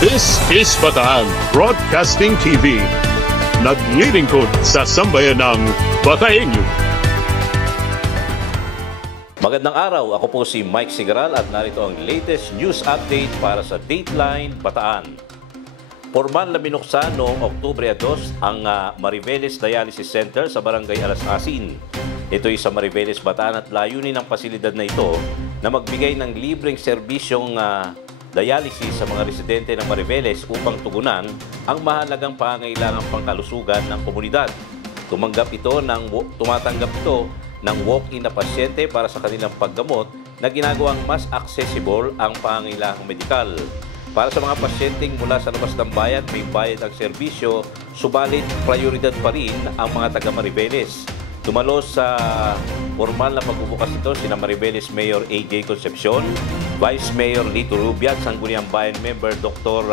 This is Bataan Broadcasting TV. Naglilingkod sa sambayan ng Bataeño. Magandang araw, ako po si Mike Sigaral at narito ang latest news update para sa Dateline Bataan. Formal na binuksan noong Oktubre 2 ang Mariveles Dialysis Center sa Barangay Alas Asin. Ito ay sa Mariveles, Bataan at layunin ng pasilidad na ito na magbigay ng libreng serbisyong dialysis sa mga residente ng Mariveles upang tugunan ang mahalagang pangangailangang pangkalusugan ng komunidad. Tumatanggap ito ng walk-in na pasyente para sa kanilang paggamot na ginagawang mas accessible ang pangangailangang medikal. Para sa mga pasyenteng mula sa labas ng bayan, may bayad ang serbisyo, subalit prioridad pa rin ang mga taga Mariveles. Dumalo sa formal na pagbubukas nito sina Mariveles Mayor A.J. Concepcion, Vice Mayor Lito Rubiat, Sangguniang Bayan Member Dr.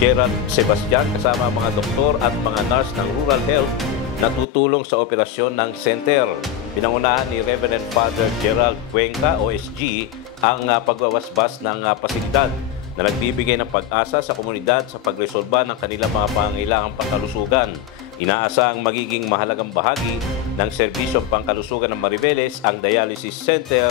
Gerald Sebastian, kasama mga doktor at mga nurse ng Rural Health na tutulong sa operasyon ng center. Pinangunahan ni Reverend Father Gerald Cuenca, OSG, ang pagwawasbas ng pasilidad na nagbibigay ng pag-asa sa komunidad sa pagresolba ng kanilang mga pangangailangang pangkalusugan. Inaasahang magiging mahalagang bahagi ng serbisyong pangkalusugan ng Mariveles ang dialysis center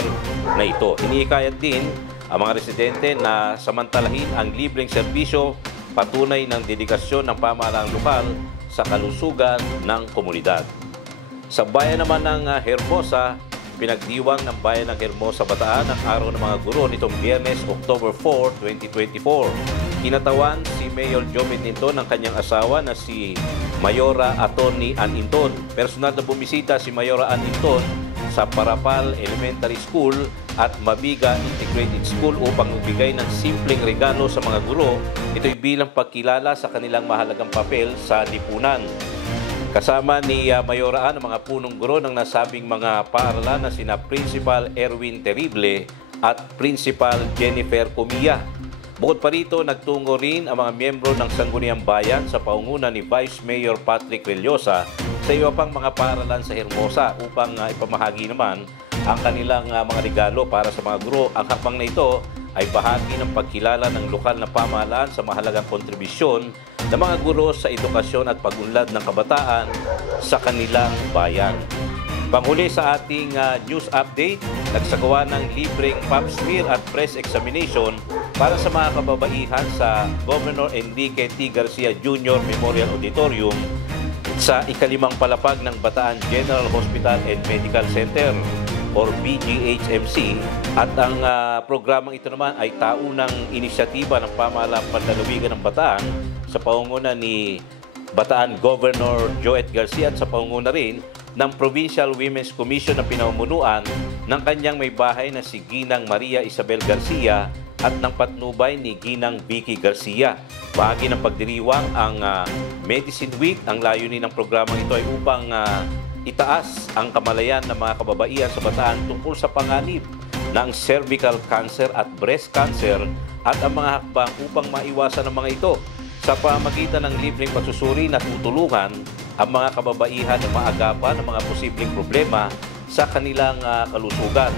na ito. Iniikayat din ang mga residente na samantalahin ang libreng serbisyo, patunay ng dedikasyon ng pamahalaang lokal sa kalusugan ng komunidad. Sa bayan naman ng Hermosa, pinagdiwang ng bayan ng Hermosa, Bataan ang araw ng mga guro nitong Biyernes, October 4, 2024. Kinatawan si Mayor Jomit Ninton ng kanyang asawa na si Mayora Atty. Ann Inton. Personal na bumisita si Mayora Ann Inton sa Parapal Elementary School at Mabiga Integrated School upang magbigay ng simpleng regalo sa mga guro. Ito'y bilang pagkilala sa kanilang mahalagang papel sa lipunan. Kasama ni Mayora Ann ang mga punong guro ng nasabing mga paaralan na sina Principal Erwin Terrible at Principal Jennifer Comilla. Bukod pa rito, nagtungo rin ang mga miyembro ng Sangguniang Bayan sa paunguna ni Vice Mayor Patrick Rellosa sa iba pang mga paaralan sa Hermosa upang ipamahagi naman ang kanilang mga regalo para sa mga guro. Ang hakbang na ito ay bahagi ng pagkilala ng lokal na pamahalaan sa mahalagang kontribusyon ng mga guro sa edukasyon at pag-unlad ng kabataan sa kanilang bayan. Panghuli sa ating news update, nagsagawa ng libreng pap smear at breast examination para sa mga kababaihan sa Governor Enrique T. Garcia Jr. Memorial Auditorium sa ikalimang palapag ng Bataan General Hospital and Medical Center or BGHMC, at ang programang ito naman ay taunang inisyatiba ng pamahalaang panlalawigan ng Bataan sa pangunguna ni Bataan Governor Joet Garcia at sa pangunguna rin ng Provincial Women's Commission na pinamumunuan ng kanyang may bahay na si Ginang Maria Isabel Garcia at ng patnubay ni Ginang Vicky Garcia. Bahagi ng pagdiriwang ang Medicine Week. Ang layunin ng programang ito ay upang itaas ang kamalayan ng mga kababaihan sa Bataan tungkol sa panganib ng cervical cancer at breast cancer at ang mga hakbang upang maiwasan ang mga ito sa pamamagitan ng libreng pagsusuri na tutulungan ang mga kababaihan na maagapan ng mga posibleng problema sa kanilang kalusugan.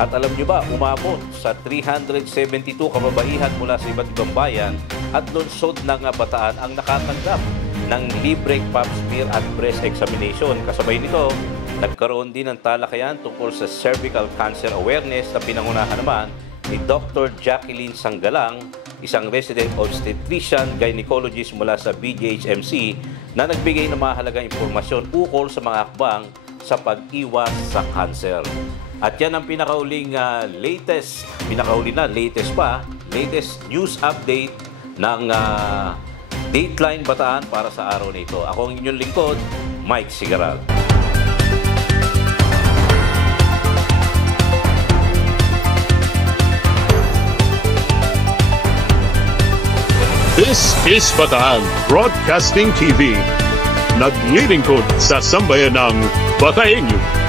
At alam nyo ba, umabot sa 372 kababaihan mula sa iba't ibang bayan at lungsod ng Bataan ang nakatanggap ng libreng pap smear at breast examination. Kasabay nito, nagkaroon din ng talakayan tungkol sa cervical cancer awareness na pinangunahan naman ni Dr. Jacqueline Sanggalang, isang resident obstetrician gynecologist mula sa BGHMC na nagbigay ng mahalagang impormasyon ukol sa mga hakbang sa pag-iwas sa cancer. At yan ang pinakauling latest news update ng Dateline Bataan para sa araw na ito. Ako ang inyong lingkod, Mike Sigaral. This is Bataan Broadcasting TV. Naglilingkod sa sambayan ng Bataeño.